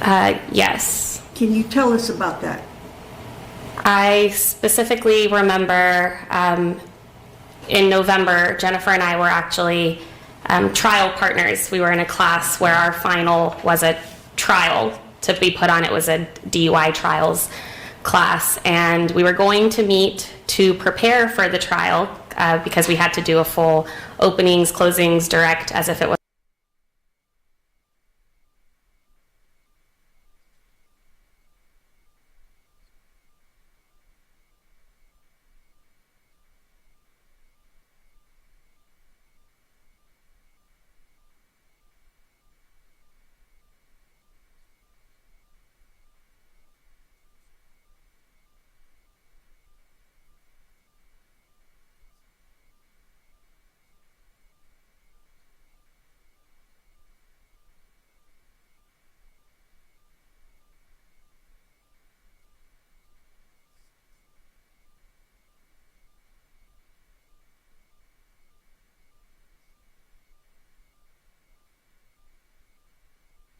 Yes. Can you tell us about that? I specifically remember in November, Jennifer and I were actually trial partners. We were in a class where our final was a trial to be put on. It was a DUI trials class, and we were going to meet to prepare for the trial because we had to do a full openings, closings, direct, as if it was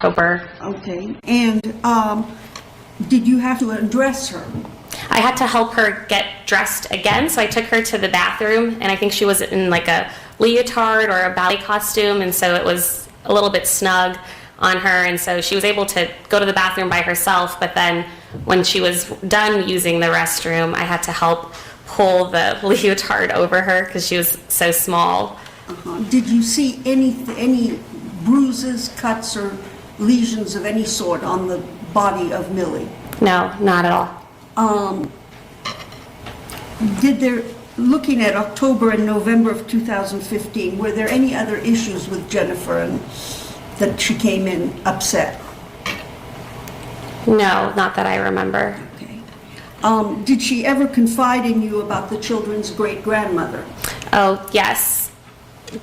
October. Okay. And did you have to address her? I had to help her get dressed again, so I took her to the bathroom, and I think she was in like a leotard or a ballet costume, and so it was a little bit snug on her, and so she was able to go to the bathroom by herself, but then when she was done using the restroom, I had to help pull the leotard over her because she was so small. Did you see any bruises, cuts, or lesions of any sort on the body of Millie? No, not at all. Looking at October and November of 2015, were there any other issues with Jennifer that she came in upset? No, not that I remember. Okay. Did she ever confide in you about the children's great-grandmother? Oh, yes.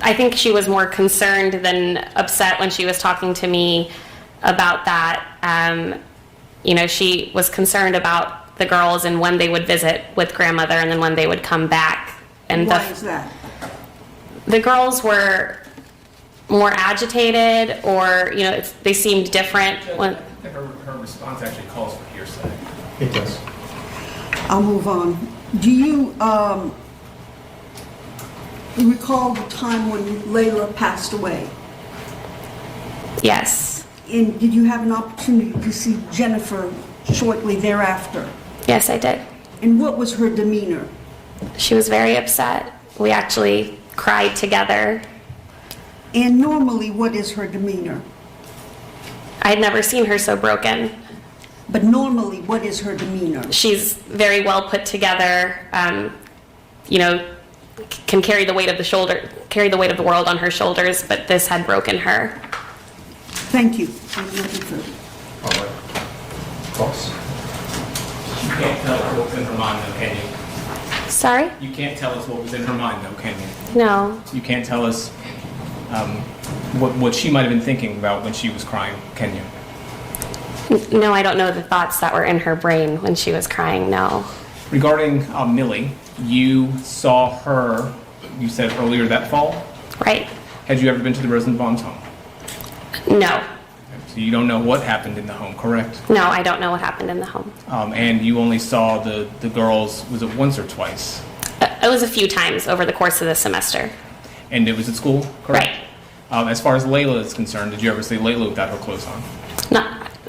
I think she was more concerned than upset when she was talking to me about that. She was concerned about the girls and when they would visit with grandmother and then when they would come back. And why is that? The girls were more agitated, or they seemed different. I think her response actually calls for hearsay. It does. I'll move on. Do you recall the time when Layla passed away? Yes. And did you have an opportunity to see Jennifer shortly thereafter? Yes, I did. And what was her demeanor? She was very upset. We actually cried together. And normally, what is her demeanor? I had never seen her so broken. But normally, what is her demeanor? She's very well put together, can carry the weight of the world on her shoulders, but this had broken her. Thank you. Nothing further. All right. Boss? You can't tell us what was in her mind, though, can you? Sorry? You can't tell us what was in her mind, though, can you? No. You can't tell us what she might have been thinking about when she was crying, can you? No, I don't know the thoughts that were in her brain when she was crying, no. Regarding Millie, you saw her, you said earlier that fall? Right. Had you ever been to the Rosenbaum's home? No. So you don't know what happened in the home, correct? No, I don't know what happened in the home. And you only saw the girls, was it once or twice? It was a few times over the course of the semester. And it was at school, correct? Right. As far as Layla is concerned, did you ever see Layla without her clothes on? No,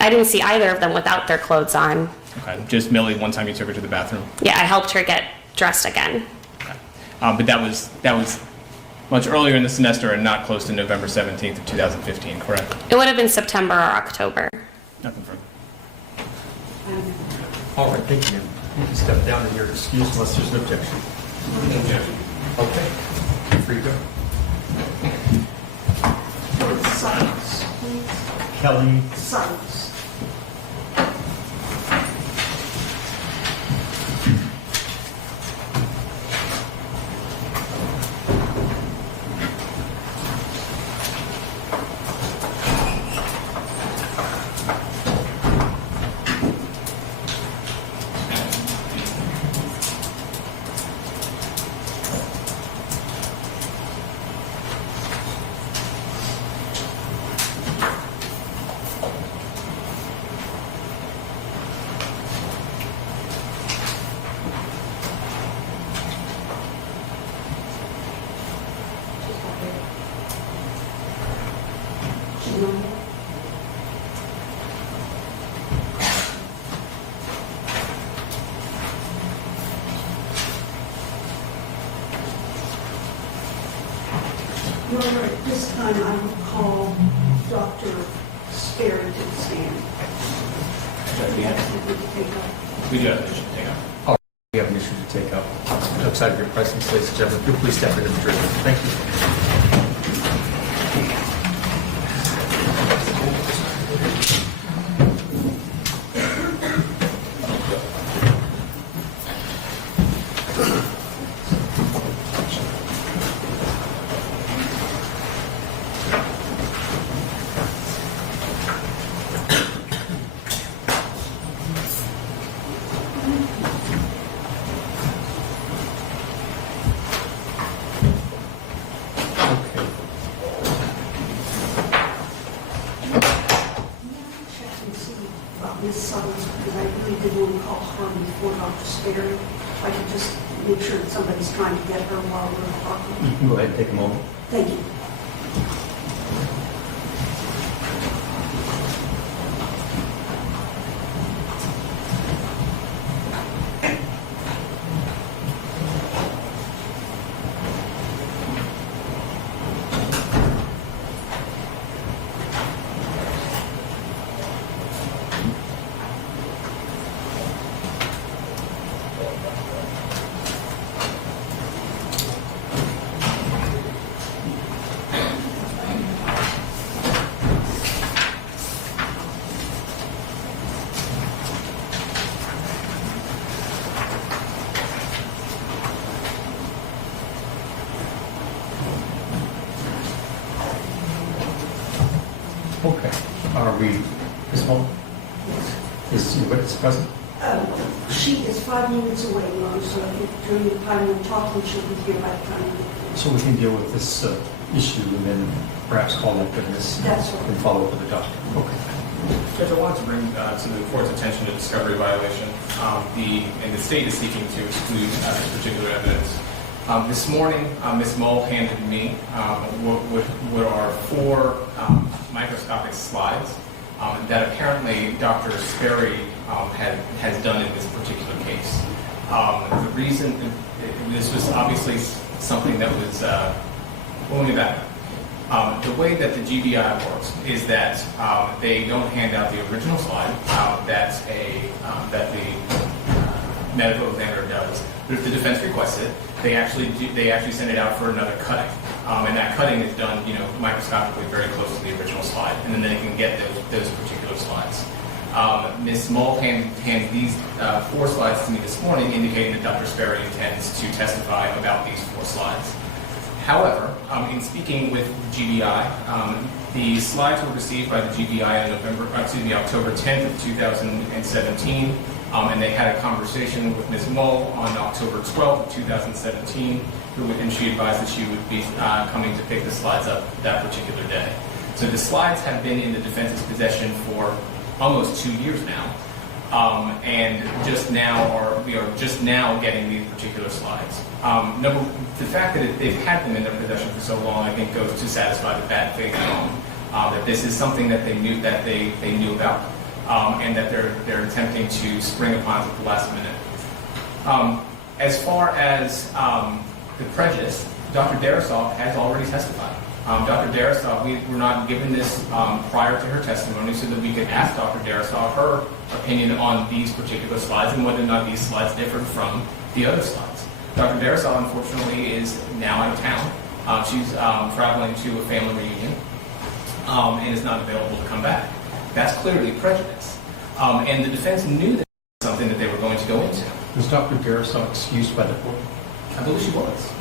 I didn't see either of them without their clothes on. Okay, just Millie, one time you took her to the bathroom? Yeah, I helped her get dressed again. Okay. But that was much earlier in the semester and not close to November 17th of 2015, correct? It would have been September or October. Nothing further. All right, thank you. You can step down and you're excused unless there's an objection. Okay. Free to go. Silence, please. Kelly. Silence. Your Honor, at this time, I will call Dr. Sperry to the stand. We have If we could take up. we do have an issue to take up. We have an issue to take up. Outside of your presence, ladies and gentlemen, could you please step into the jury. Thank you. Okay. Check and see about Ms. Summers, because I really did want to call her before Dr. Sperry. If I could just make sure that somebody's trying to get her while we're talking. You can go ahead and take a moment. Thank you. Okay. Are we, Ms. Moore? Is your witness present? She is 5 minutes away, Your Honor, so I think during the time we're talking, she'll be here by the time we get So we can deal with this issue and then perhaps call that witness That's right. and follow up with the doctor. Okay. Judge, I wanted to bring to the court's attention a discovery violation. And the state is seeking to exclude this particular evidence. This morning, Ms. Mull handed me what are 4 microscopic slides that apparently Dr. Sperry has done in this particular case. The reason this was obviously something that was let me back up. The way that the GBI works is that they don't hand out the original slide that the medical examiner does. But if the defense requests it, they actually send it out for another cutting, and that cutting is done, microscopically very close to the original slide, and then they can get those particular slides. Ms. Mull hands these 4 slides to me this morning, indicating that Dr. Sperry intends to testify about these 4 slides. However, in speaking with GBI, the slides were received by the GBI on October 10th of 2017, and they had a conversation with Ms. Mull on October 12th of 2017, and she advised that she would be coming to pick the slides up that particular day. So the slides have been in the defense's possession for almost 2 years now, and we are just now getting these particular slides. The fact that they've had them in their possession for so long, I think, goes to satisfy the bad faith that this is something that they knew about, and that they're attempting to spring upon us at the last minute. As far as the prejudice, Dr. Darasoff has already testified. Dr. Darasoff, we were not given this prior to her testimony so that we could ask Dr. Darasoff her opinion on these particular slides and whether or not these slides differed from the other slides. Dr. Darasoff, unfortunately, is now out of town. She's traveling to a family reunion and is not available to come back. That's clearly prejudice. And the defense knew that this was something that they were going to go into. Was Dr. Darasoff excused by the court? I believe she was.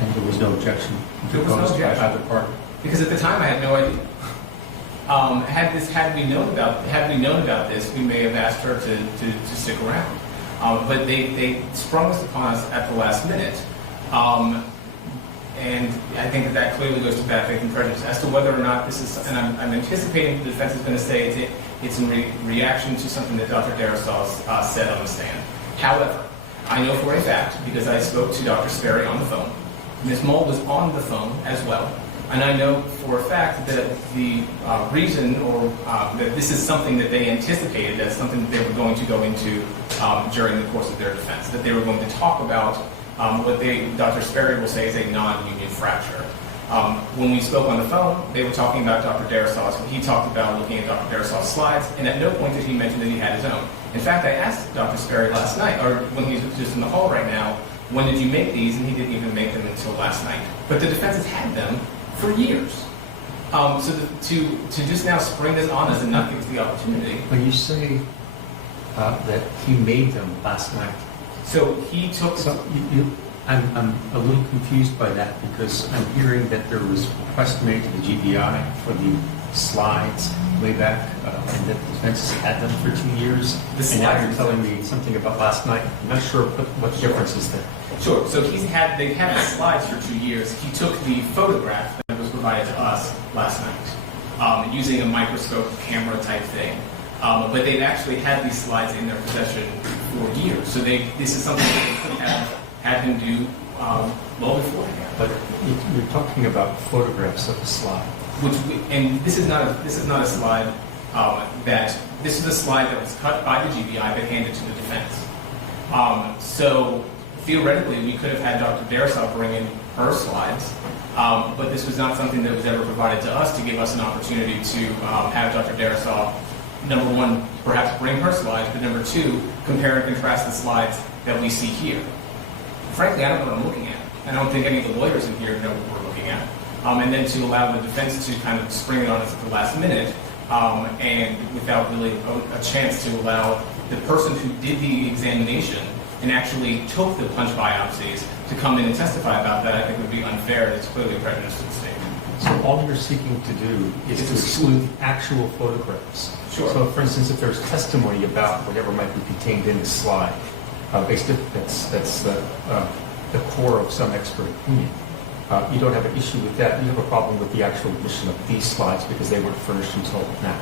And there was no objection There was no proposed by objection. either party? Because at the time I had no idea. Had we known about this, we may have asked her to stick around. But they sprung this upon us at the last minute. And I think that clearly goes to bad faith and prejudice. As to whether or not this is, and I'm anticipating the defense is going to say it's in reaction to something that Dr. Darasoff said on the stand. However, I know for a fact, because I spoke to Dr. Sperry on the phone, Ms. Mull was on the phone as well, and I know for a fact that the reason, or that this is something that they anticipated, that's something that they were going to go into during the course of their defense, that they were going to talk about what Dr. Sperry will say is a non-union fracture. When we spoke on the phone, they were talking about Dr. Darasol's. He talked about looking at Dr. Darasol's slides, and at no point did he mention that he had his own. In fact, I asked Dr. Sperry last night, or when he's just in the hall right now, when did you make these? And he didn't even make them until last night. But the defense has had them for years. So to just now spring this on us and not give us the opportunity. When you say that he made them last night, So he took. so I'm a little confused by that because I'm hearing that there was a request made to the GBI for the slides way back, and that the defense has had them for 2 years. The And now slides you're telling me something about last night. I'm not sure what the difference is there. Sure. So they've had the slides for 2 years. He took the photograph that was provided to us last night using a microscope camera type thing. But they've actually had these slides in their possession for years. So this is something that they could have had him do well beforehand. But you're talking about photographs of the slide. And this is not a slide this is a slide that was cut by the GBI but handed to the defense. So theoretically, we could have had Dr. Darasov bring in her slides, but this was not something that was ever provided to us to give us an opportunity to have Dr. Darasov, number one, perhaps bring her slides, but number two, compare and contrast the slides that we see here. Frankly, I don't know what I'm looking at. I don't think any of the lawyers in here know what we're looking at. And then to allow the defense to kind of spring it on us at the last minute, and without really a chance to allow the person who did the examination and actually took the punch biopsies to come in and testify about that, I think would be unfair, and it's clearly a prejudice to the state. So all you're seeking to do is to exclude actual photographs. Sure. So for instance, if there's testimony about whatever might be contained in the slide, basically that's the core of some expert opinion. You don't have an issue with that. You have a problem with the actual admission of these slides because they weren't furnished until now.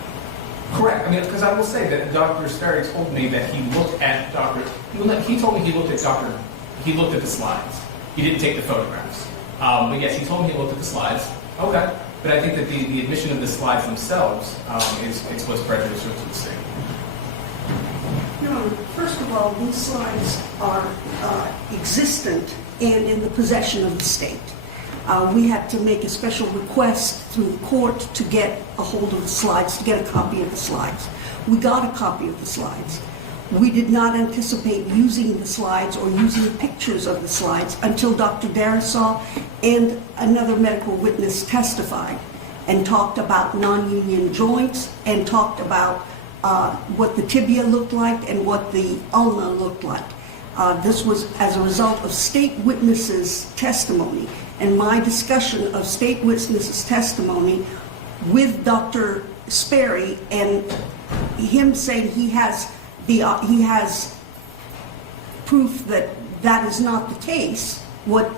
Correct. I mean, because I will say that Dr. Sperry told me that he looked at he told me he looked at the slides. He didn't take the photographs. But yes, he told me he looked at the slides. Okay. But I think that the admission of the slides themselves is what's prejudicial to the state. Your Honor, first of all, these slides are existent and in the possession of the state. We had to make a special request through the court to get a hold of the slides, to get a copy of the slides. We got a copy of the slides. We did not anticipate using the slides or using pictures of the slides until Dr. Darasov and another medical witness testified and talked about non-union joints and talked about what the tibia looked like and what the ulna looked like. This was as a result of state witnesses' testimony and my discussion of state witnesses' testimony with Dr. Sperry and him saying he has proof that that is not the case. What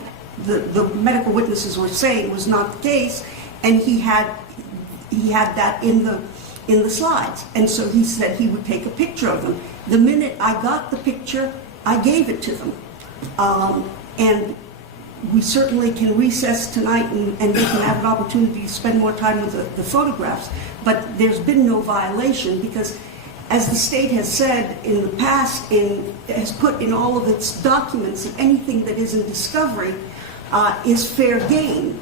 the medical witnesses were saying was not the case, and he had that in the slides. And so he said he would take a picture of them. The minute I got the picture, I gave it to them. And we certainly can recess tonight and they can have an opportunity to spend more time with the photographs. But there's been no violation because, as the state has said in the past, has put in all of its documents that anything that is in discovery is fair game.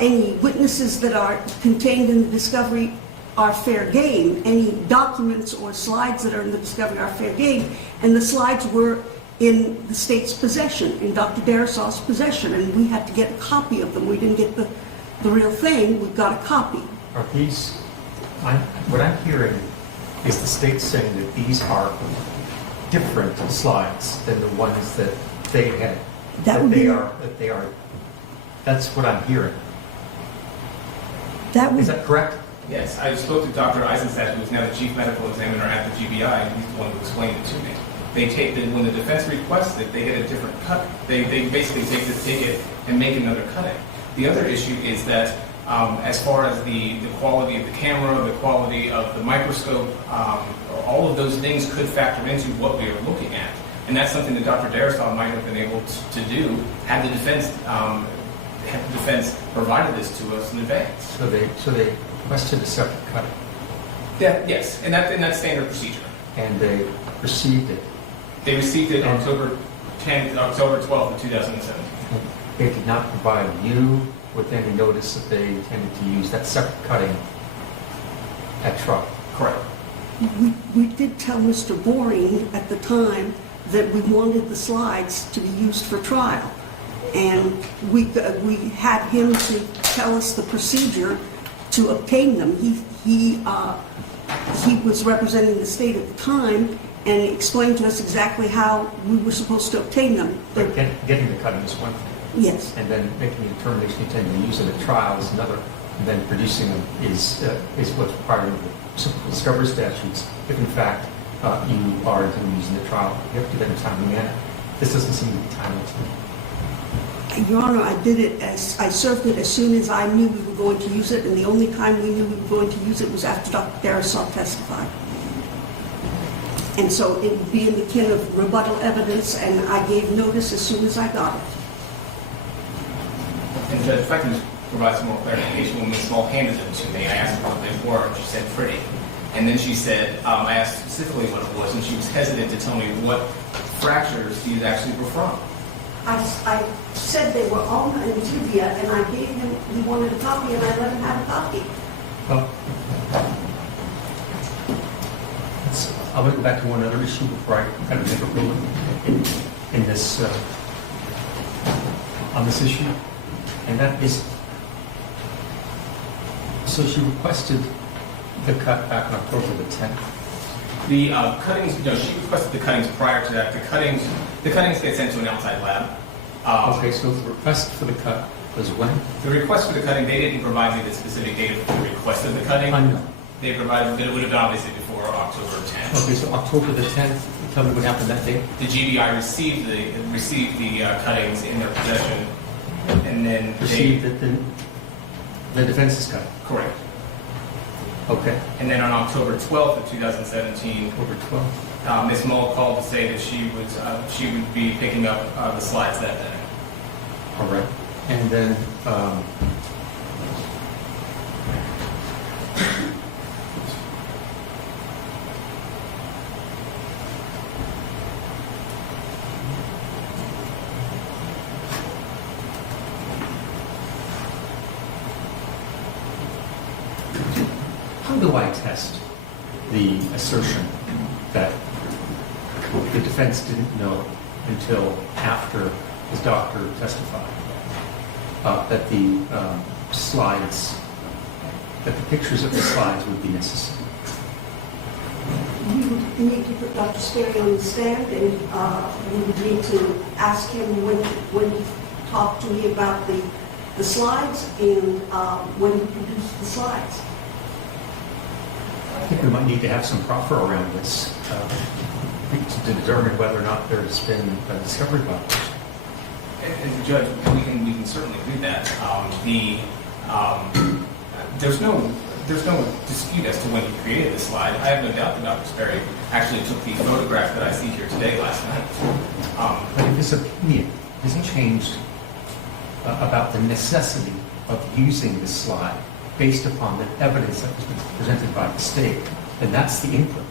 Any witnesses that are contained in the discovery are fair game. Any documents or slides that are in the discovery are fair game. And the slides were in the state's possession, in Dr. Darasov's possession, and we had to get a copy of them. We didn't get the real thing, we got a copy. Are these, what I'm hearing is the state saying that these are different slides than the ones that they had. That's what I'm hearing. Is that correct? Yes, I spoke to Dr. Eisenstadt, who is now the chief medical examiner at the GBI, and he's the one who explained it to me. When the defense requests it, they get a different cut. They basically take it and make another cutting. The other issue is that as far as the quality of the camera, the quality of the microscope, all of those things could factor into what we are looking at. And that's something that Dr. Darasov might have been able to do had the defense provided this to us in advance. So they requested a separate cutting. Yeah, yes, and that's standard procedure. And they received it. They received it October 12th of 2017. They did not provide you with any notice that they intended to use that separate cutting at trial. Correct. We did tell Mr. Boring at the time that we wanted the slides to be used for trial. And we had him to tell us the procedure to obtain them. He was representing the state at the time and explained to us exactly how we were supposed to obtain them. But getting the cutting is one thing. Yes. And then making a determination intending to use them at trial is another. And then producing them is what's required of the simple discovery statutes. If in fact you are intending to use them at trial, you have to do that in a timely manner. This doesn't seem to be timely to me. Your Honor, I did it I served it as soon as I knew we were going to use it, and the only time we knew we were going to use it was after Dr. Darisaw testified. And so it would be in the kin of rebuttal evidence, and I gave notice as soon as I got it. And Judge, if I can provide some more clarification, when Ms. Small handed them to me, I asked her what they were, and she said pretty. And then she said, I asked specifically what it was, and she was hesitant to tell me what fractures these actually were from. I said they were ulna and tibia, and I gave him, he wanted a copy, and I let him have a copy. Well, I'm going to go back to one other issue before I kind of make a ruling in this, on this issue. And that is, so she requested the cut back on October the 10th. The cuttings, no, she requested the cuttings prior to that. The cuttings get sent to an outside lab. Okay, so the request for the cut was when? The request for the cutting, they didn't provide me the specific date of the request of the cutting. I know. They provided that it would have been obviously before October 10th. Okay, so October the 10th, tell me what happened that day. The GBI received the cuttings in their possession, and then Received that the defense is cut. correct. Okay. And then on October 12th of 2017, October 12th. Ms. Mull called to say that she would be picking up the slides that day. All right. And then, how do I test the assertion that the defense didn't know until after his doctor testified that the slides, that the pictures of the slides would be necessary? We would need to put Dr. Sperry on the stand, and we would need to ask him when he talked to me about the slides and when he produced the slides. I think we might need to have some proffer around this to determine whether or not there's been a discovery violation. And Judge, we can certainly do that. There's no dispute as to when he created the slide. I have no doubt that Dr. Sperry actually took the photograph that I see here today last night. But if his opinion hasn't changed about the necessity of using this slide based upon the evidence that was presented by the state, then that's the input.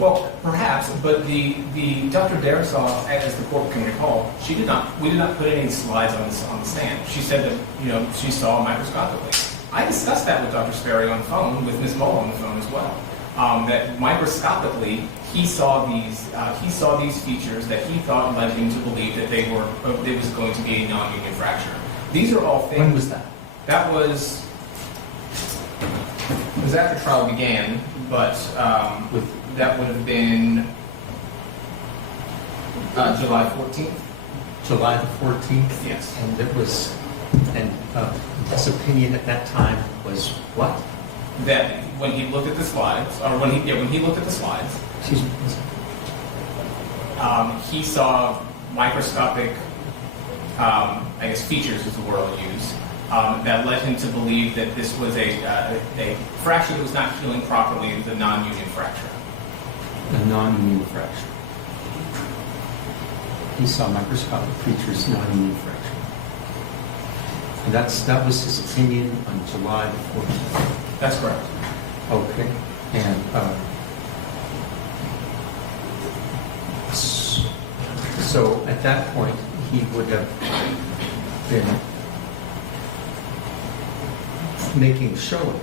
Well, perhaps, but the Dr. Darisaw, as the court can recall, we did not put any slides on the stand. She said that she saw microscopically. I discussed that with Dr. Sperry on the phone, with Ms. Mull on the phone as well. That microscopically he saw these features that he thought led him to believe that there was going to be a non-union fracture. These are all things. When was that? That was after trial began, but that would have been July 14th. July the 14th? Yes. And it was, and his opinion at that time was what? That when he looked at the slides, or when he looked at the slides, Excuse me. he saw microscopic, features is the word I'll use, that led him to believe that this was a fracture that was not healing properly, the non-union fracture. A non-union fracture. He saw microscopic features, non-union fracture. And that was his opinion on July the 14th. That's correct. Okay. And so at that point, he would have been making a showing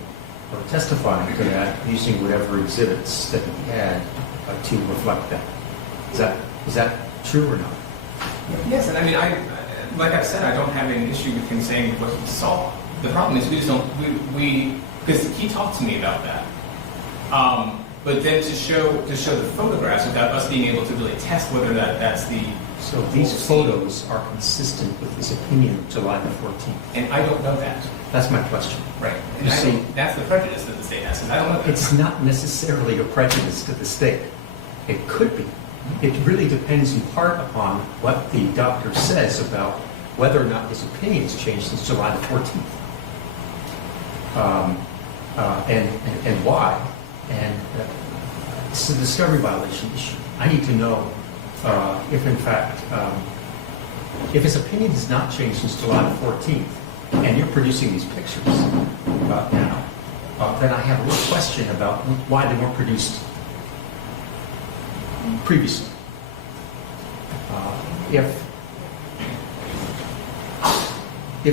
or testifying to that using whatever exhibits that he had to reflect that. Is that true or not? Yes, and I mean, like I said, I don't have any issue with him saying what he saw. The problem is we just don't, because he talked to me about that. But then to show the photographs without us being able to really test whether that's the... So these photos are consistent with his opinion of July the 14th. And I don't know that. That's my question. Right. And You see, that's the prejudice that the state has, and I don't know that. it's not necessarily a prejudice to the state. It could be. It really depends in part upon what the doctor says about whether or not his opinion has changed since July the 14th. And why. And it's a discovery violation issue. I need to know if, in fact, if his opinion has not changed since July the 14th, and you're producing these pictures now, then I have a real question about why they weren't produced previously. If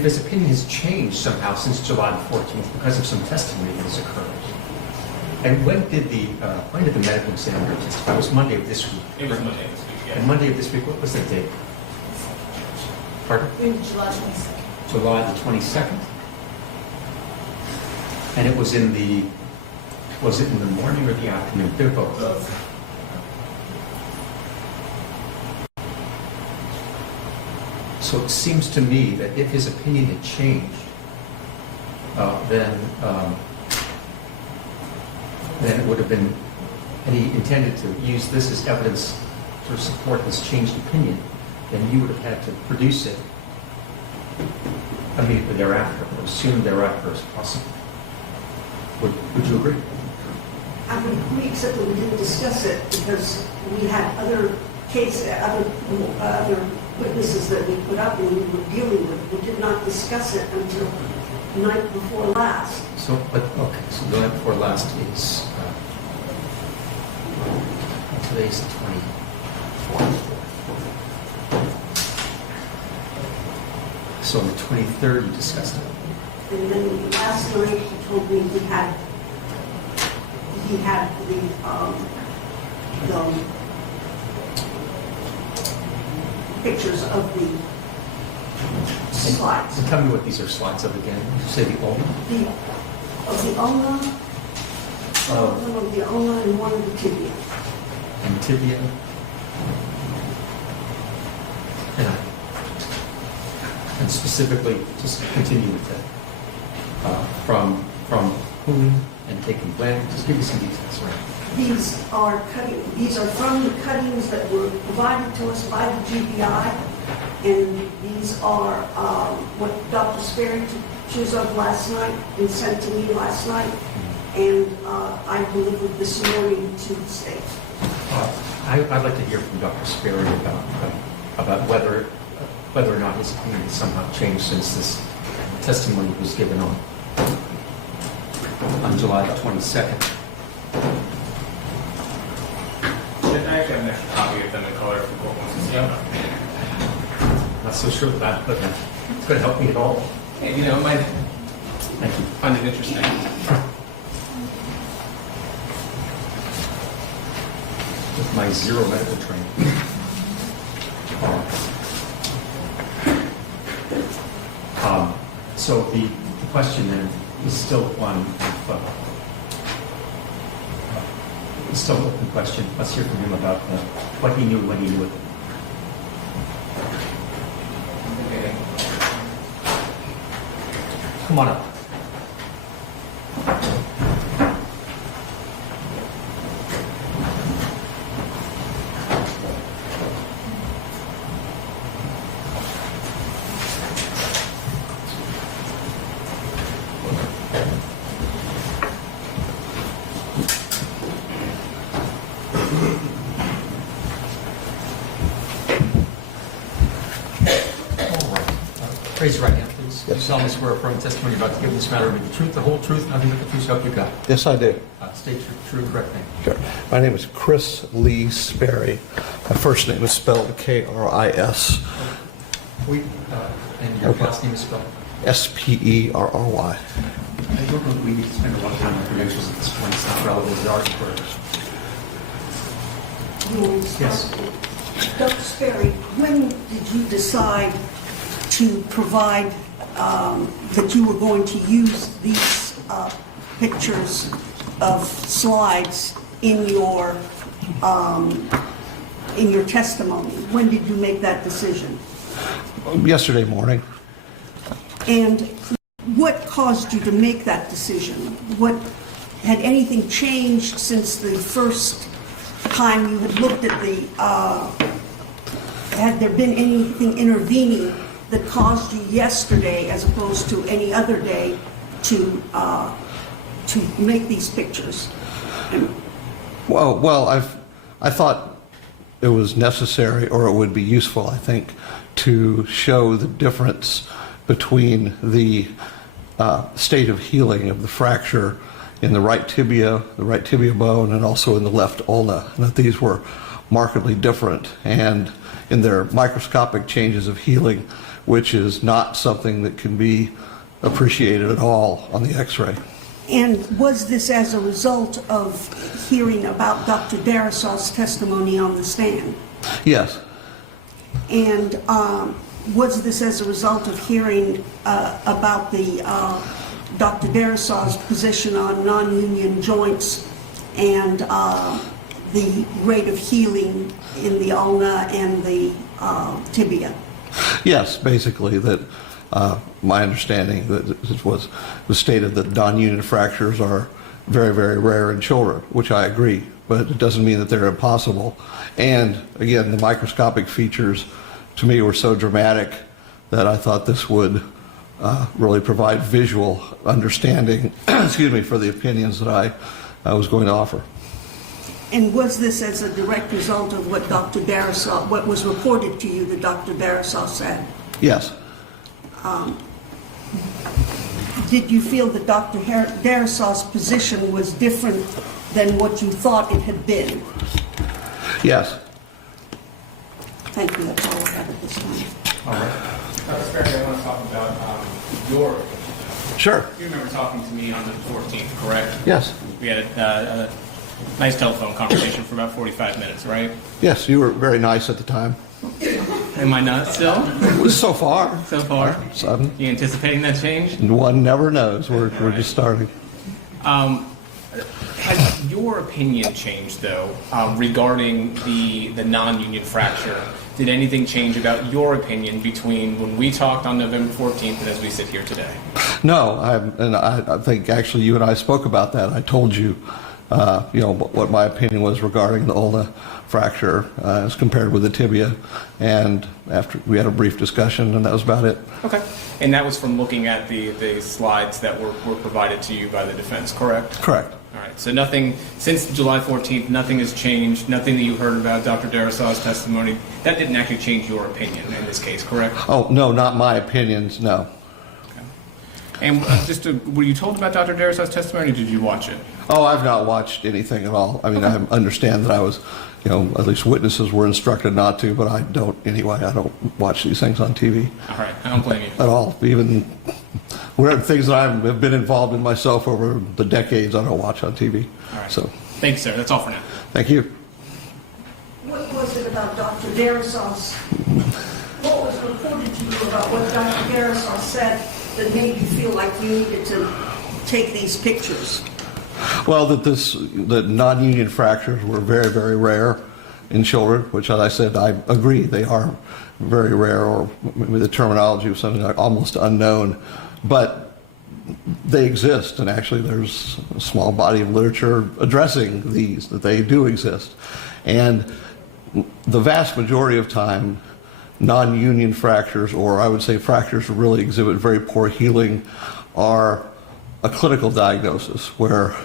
his opinion has changed somehow since July the 14th because of some testimony that has occurred, and when did the medical examiner testify? It was Monday of this week. It was Monday this week, yeah. And Monday of this week, what was the date? Pardon? July 22nd. July the 22nd? And it was was it in the morning or the afternoon? They're both. So it seems to me that if his opinion had changed, then it would have been, and he intended to use this as evidence to support his changed opinion, then you would have had to produce it immediately thereafter, or as soon thereafter as possible. Would you agree? I would agree, except that we didn't discuss it because we had other witnesses that we put up and we were dealing with. We did not discuss it until the night before last. So the night before last is, today's the 24th. So on the 23rd, you discussed it. And then last night, he told me he had the pictures of the slides. So tell me what these are slides of again. Did you say the ulna? Of the ulna, one of the ulna and one of the tibia. And tibia. And specifically, just continue with that. From whom and taking when? Just give me some details, right? These are from the cuttings that were provided to us by the GBI, and these are what Dr. Sperry took pictures of last night and sent to me last night, and I delivered this morning to the state. I'd like to hear from Dr. Sperry about whether or not his opinion has somehow changed since this testimony was given on July 22nd. I actually have an extra copy of them in color if the court wants to see them. Not so sure that it's going to help me at all. Hey, you know, might Thank you. find it interesting. With my zero medical training. So the question then is still one of, it's still an open question. Let's hear from him about what he knew when he knew it. Come on up. Raise your right hand, please. You solemnly swear or affirm the testimony you're about to give in this matter will be the truth, the whole truth, nothing but the truth, so help you God. Yes, I do. State your true and correct name. Sure. My name is Chris Lee Sperry. My first name is spelled K-R-I-S, And your last name is spelled? S-P-E-R-R-Y. I don't know that we need to spend a lot of time on credentials at this point. It's not relevant to the article. Yes. Dr. Sperry, when did you decide to provide that you were going to use these pictures of slides in your testimony? When did you make that decision? Yesterday morning. And what caused you to make that decision? Had anything changed since the first time you had looked at the, had there been anything intervening that caused you yesterday, as opposed to any other day, to make these pictures? Well, I thought it was necessary, or it would be useful, I think, to show the difference between the state of healing of the fracture in the right tibia bone, and also in the left ulna, and that these were markedly different, and in their microscopic changes of healing, which is not something that can be appreciated at all on the x-ray. And was this as a result of hearing about Dr. Darasaw's testimony on the stand? Yes. And was this as a result of hearing about the Dr. Darasaw's position on non-union joints and the rate of healing in the ulna and the tibia? Yes, basically that my understanding that it was stated that non-union fractures are very, very rare in children, which I agree, but it doesn't mean that they're impossible. And again, the microscopic features to me were so dramatic that I thought this would really provide visual understanding, excuse me, for the opinions that I was going to offer. And was this as a direct result of what Dr. Darasaw, what was reported to you that Dr. Darasaw said? Yes. Did you feel that Dr. Darasaw's position was different than what you thought it had been? Yes. Thank you, that's all I have at this time. All right. Dr. Sperry, I want to talk about your... Sure. You remember talking to me on the 14th, correct? Yes. We had a nice telephone conversation for about 45 minutes, right? Yes, you were very nice at the time. Am I not still? It was so far. So far? Sudden. You anticipating that change? One never knows. We're just starting. Has your opinion changed, though, regarding the non-union fracture? Did anything change about your opinion between when we talked on November 14th and as we sit here today? No, I think actually you and I spoke about that. I told you, what my opinion was regarding the ulna fracture as compared with the tibia, and after we had a brief discussion, and that was about it. Okay. And that was from looking at the slides that were provided to you by the defense, correct? Correct. All right. So nothing, since July 14th, nothing has changed, nothing that you heard about Dr. Darasaw's testimony, that didn't actually change your opinion in this case, correct? Oh, no, not my opinions, no. And were you told about Dr. Darasaw's testimony, or did you watch it? Oh, I've not watched anything at all. I mean, I understand that I was, at least witnesses were instructed not to, but I don't anyway. I don't watch these things on TV. All right. I don't blame you. At all. Even things that I have been involved in myself over the decades, I don't watch on TV. All right. So, Thanks, sir. That's all for now. thank you. What was it about Dr. Darasaw's, what was reported to you about what Dr. Darasaw said that made you feel like you needed to take these pictures? Well, that non-union fractures were very, very rare in children, which, as I said, I agree, they are very rare, or maybe the terminology was something like almost unknown, but they exist, and actually there's a small body of literature addressing these, that they do exist. And the vast majority of time, non-union fractures, or I would say fractures that really exhibit very poor healing, are a clinical diagnosis where,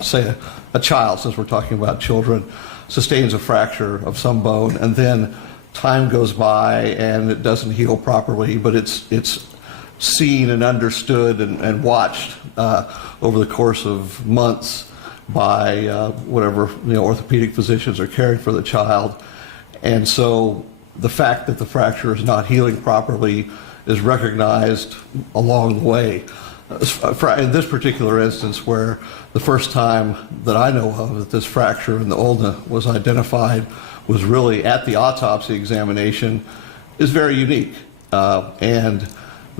say, a child, since we're talking about children, sustains a fracture of some bone, and then time goes by and it doesn't heal properly, but it's seen and understood and watched over the course of months by whatever orthopedic physicians are caring for the child. And so the fact that the fracture is not healing properly is recognized along the way. in this particular instance, where the first time that I know of that this fracture in the ulna was identified was really at the autopsy examination, is very unique. And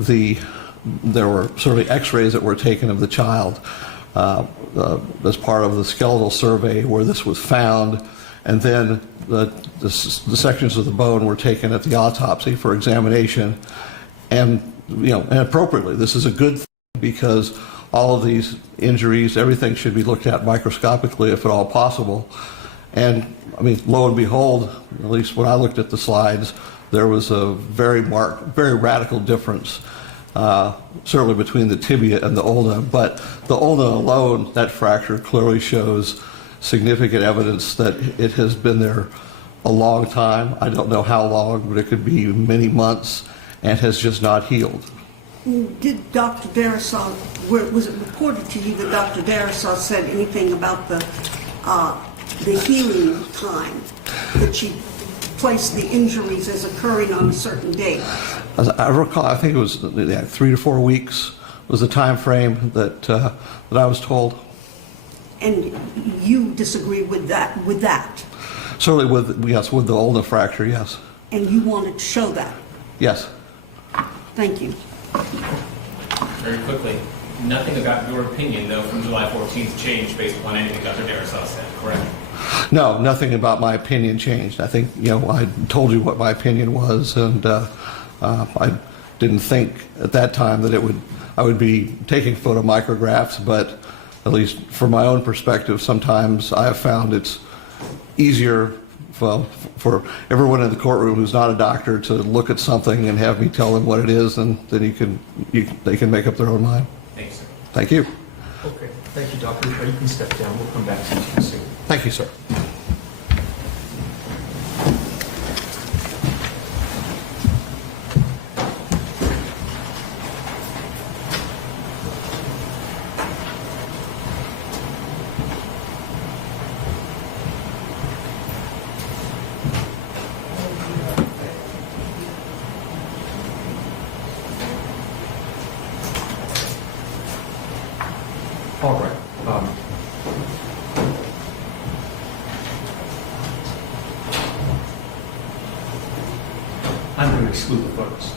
there were certainly x-rays that were taken of the child as part of the skeletal survey where this was found, and then the sections of the bone were taken at the autopsy for examination. And, and appropriately, this is a good thing because all of these injuries, everything should be looked at microscopically if at all possible. And, I mean, lo and behold, at least when I looked at the slides, there was a very marked, very radical difference, certainly between the tibia and the ulna. But the ulna alone, that fracture clearly shows significant evidence that it has been there a long time. I don't know how long, but it could be many months, and has just not healed. Did Dr. Darasaw, was it reported to you that Dr. Darasaw said anything about the healing time, that she placed the injuries as occurring on a certain date? As I recall, I think it was 3 to 4 weeks was the time frame that I was told. And you disagree with that? Certainly with the ulna fracture, yes. And you wanted to show that? Yes. Thank you. Very quickly, nothing about your opinion, though, from July 14th changed based upon anything Dr. Darasaw said, correct? No, nothing about my opinion changed. I think, I told you what my opinion was, and I didn't think at that time that I would be taking photomicrographs, but at least from my own perspective, sometimes I have found it's easier for everyone in the courtroom who's not a doctor to look at something and have me tell them what it is, and then they can make up their own mind. Thanks, sir. Thank you. Okay, thank you, Doctor. You can step down. We'll come back to you soon. Thank you, sir. All right. I'm going to exclude the photos.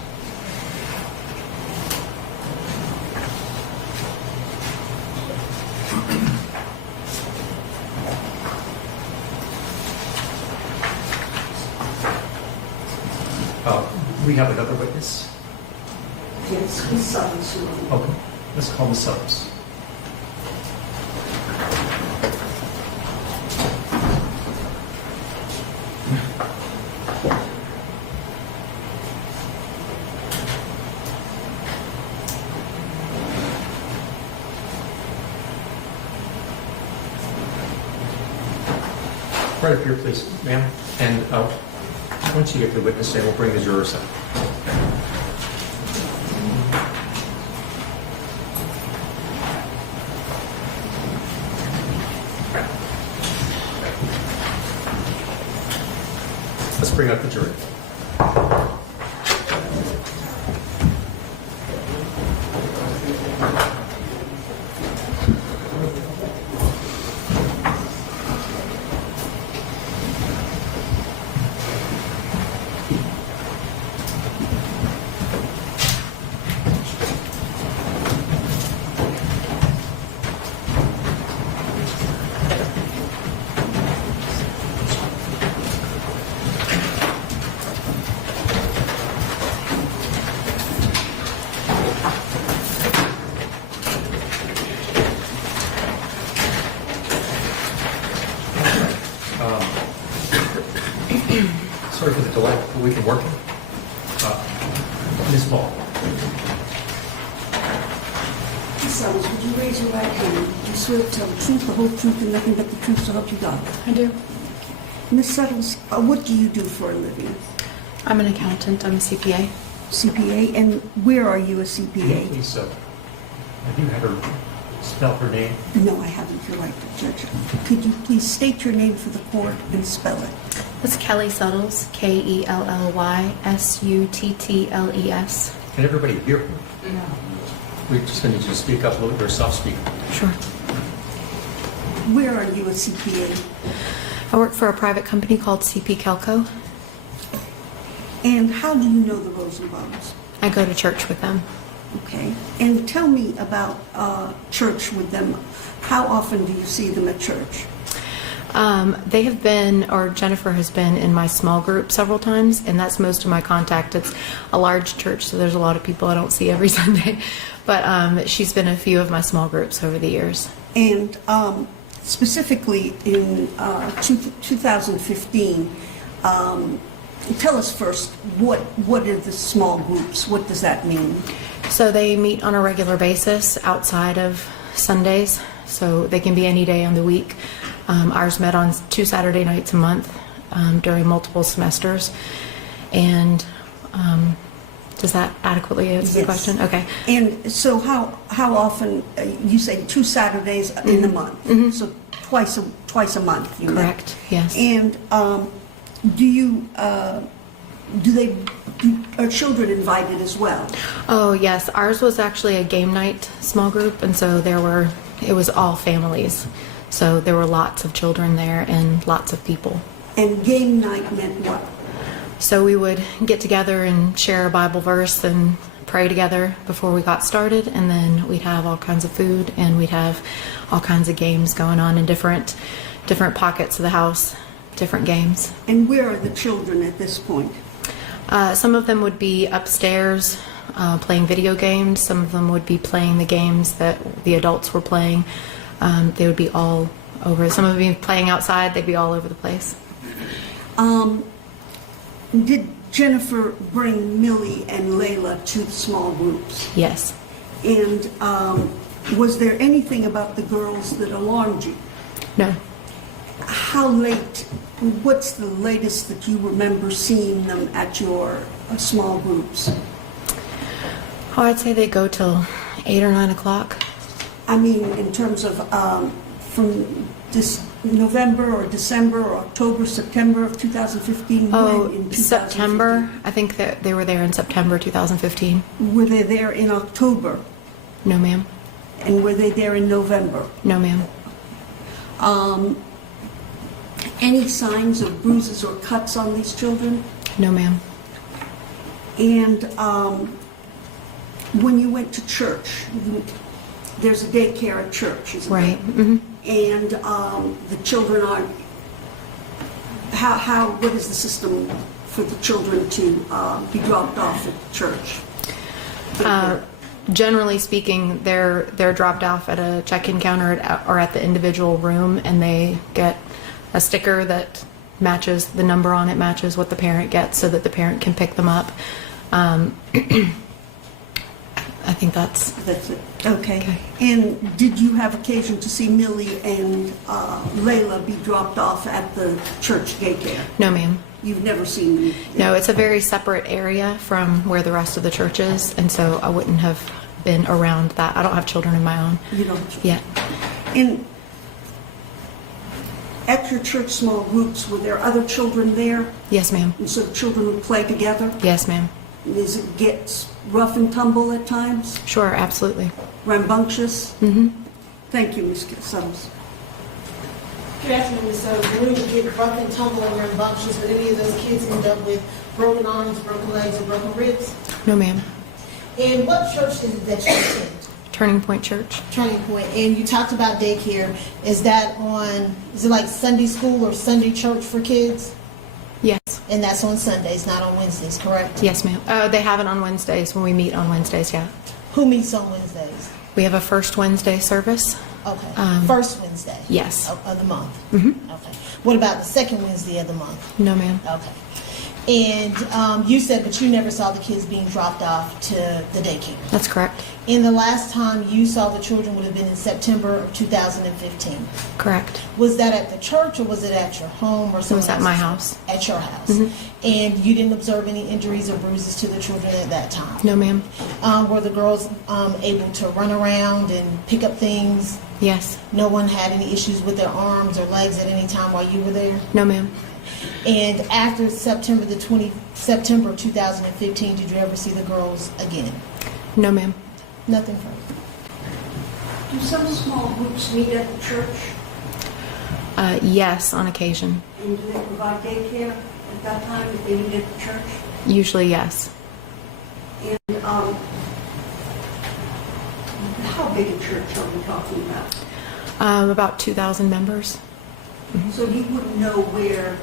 We have another witness. Yes, Ms. Suttons. Okay, let's call Ms. Suttons. Right up here, please, ma'am. And once you get the witness stand, we'll bring the jurors up. Let's bring up the jury. Sorry for the delay. We've been working. Ms. Ball. Ms. Suttons, would you raise your right hand? Do you swear to tell the truth, the whole truth, and nothing but the truth, so help you God? I do. Ms. Suttons, what do you do for a living? I'm an accountant. I'm a CPA. CPA, and where are you a CPA? Please, have you had her spell her name? No, I haven't. You're right, Judge. Could you please state your name for the court and spell it? It's Kelly Suttles, Kellylys, Suttles. Can everybody hear her? We're just going to need you to speak up a little bit, or self-speak. Sure. Where are you a CPA? I work for a private company called CP Kelco. And how do you know the Rosenbaums? I go to church with them. Okay. And tell me about church with them. How often do you see them at church? They have been, or Jennifer has been, in my small group several times, and that's most of my contact. It's a large church, so there's a lot of people I don't see every Sunday. But she's been in a few of my small groups over the years. And specifically in 2015, tell us first, what are the small groups? What does that mean? So they meet on a regular basis outside of Sundays, so they can be any day on the week. Ours met on 2 Saturday nights a month during multiple semesters. And does that adequately answer the question? Okay. And so how often, you say 2 Saturdays in a month, so twice a month you met. Correct, yes. And are children invited as well? Oh, yes. Ours was actually a game night small group, and so it was all families. So there were lots of children there and lots of people. And game night meant what? So we would get together and share a Bible verse and pray together before we got started, and then we'd have all kinds of food, and we'd have all kinds of games going on in different pockets of the house, different games. And where are the children at this point? Some of them would be upstairs playing video games. Some of them would be playing the games that the adults were playing. They would be all over. Some of them would be playing outside. They'd be all over the place. Did Jennifer bring Millie and Layla to the small groups? Yes. And was there anything about the girls that alarmed you? No. How late, what's the latest that you remember seeing them at your small groups? Oh, I'd say they go till 8 or 9 o'clock. I mean, in terms of from this November or December or October, September of 2015? Oh, when in 2015? September. I think that they were there in September 2015. Were they there in October? No, ma'am. And were they there in November? No, ma'am. Any signs of bruises or cuts on these children? No, ma'am. And when you went to church, there's a daycare at church, isn't there? Right. Mm-hmm. And the children are, what is the system for the children to be dropped off at church? Generally speaking, they're dropped off at a check-in counter or at the individual room, and they get a sticker that matches the number on it, matches what the parent gets, so that the parent can pick them up. I think that's That's it. Okay. And did you have occasion to see Millie and Layla be dropped off at the church daycare? no, ma'am. You've never seen them? No, it's a very separate area from where the rest of the church is, and so I wouldn't have been around that. I don't have children of my own You don't? yet. And at your church small groups, were there other children there? Yes, ma'am. And so the children would play together? Yes, ma'am. Does it get rough and tumble at times? Sure, absolutely. Rambunctious? Mm-hmm. Thank you, Ms. Summers. Good afternoon, Ms. Summers. When we get rough and tumble and rambunctious, would any of those kids end up with broken arms, broken legs, or broken ribs? No, ma'am. And what church is it that you attend? Turning Point Church. Turning Point. And you talked about daycare. Is it like Sunday school or Sunday church for kids? Yes. And that's on Sundays, not on Wednesdays, correct? Yes, ma'am. They have it on Wednesdays when we meet on Wednesdays, yeah. Who meets on Wednesdays? We have a first Wednesday service. Okay. First Wednesday? Yes. Of the month? Mm-hmm. Okay. What about the second Wednesday of the month? No, ma'am. Okay. And you said, but you never saw the kids being dropped off to the daycare. That's correct. And the last time you saw the children would have been in September of 2015. Correct. Was that at the church or was it at your home or It somewhere was at else? my house. At your house. Mhm. And you didn't observe any injuries or bruises to the children at that time? No, ma'am. Were the girls able to run around and pick up things? Yes. No one had any issues with their arms or legs at any time while you were there? No, ma'am. And after September of 2015, did you ever see the girls again? No, ma'am. Nothing further. Do some small groups meet at the church? Yes, on occasion. And do they provide daycare at that time if they meet at the church? Usually, yes. And how big a church are we talking about? About 2,000 members. So you wouldn't know where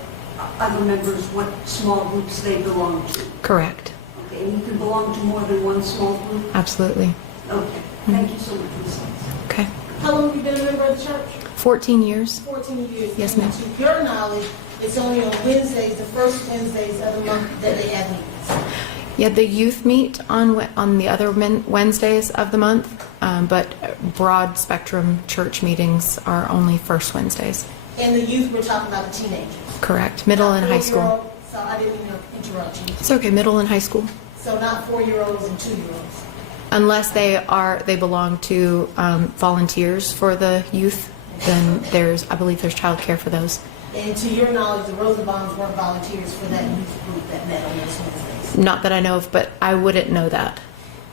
other members, what small groups they belong to? Correct. Okay, and you can belong to more than one small group? Absolutely. Okay, thank you so much for this. Okay. How long have you been a member of the church? 14 years. 14 years. Yes, And ma'am. to your knowledge, it's only on Wednesdays, the first Wednesdays of the month that they have meetings. Yeah, the youth meet on the other Wednesdays of the month, but broad spectrum church meetings are only first Wednesdays. And the youth, we're talking about the teenagers. Correct. Middle and high school. 4-year-old, So I didn't mean to interrupt you. It's okay. Middle and high school, So not 4-year-olds and 2-year-olds. unless they belong to volunteers for the youth. Then I believe there's childcare for those. And to your knowledge, the Rosenbaums weren't volunteers for that youth group that met on those Wednesdays. Not that I know of, but I wouldn't know that.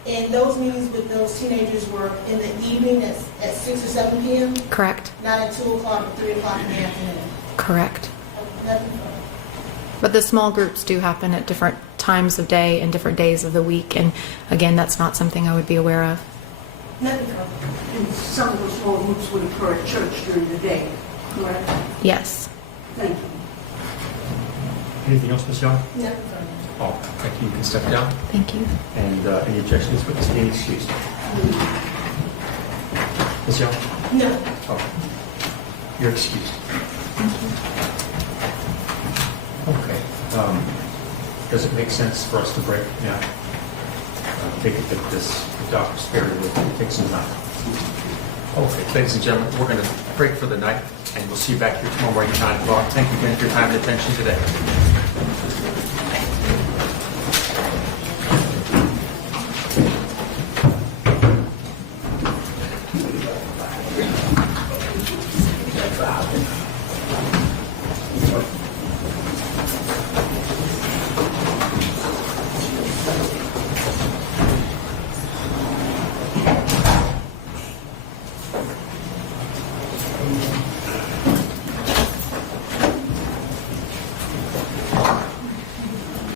And those meetings with those teenagers were in the evening at 6 or 7 p.m., Correct. not at 2 o'clock or 3 o'clock in the afternoon. Correct. Nothing further. But the small groups do happen at different times of day and different days of the week. And again, that's not something I would be aware of. Nothing further. And some of the small groups would occur at church during the day, correct? Yes. Thank you. Anything else, Ms. Young? Nothing further. Oh, thank you. You can step down. Thank you. And any objections, witness being excused. Ms. Young? No. Oh, you're excused. Okay. Does it make sense for us to break now? Take it that the doctor's spared will take some time. Okay, ladies and gentlemen, we're going to break for the night, and we'll see you back here tomorrow morning at 9 o'clock. Thank you again for your time and attention today.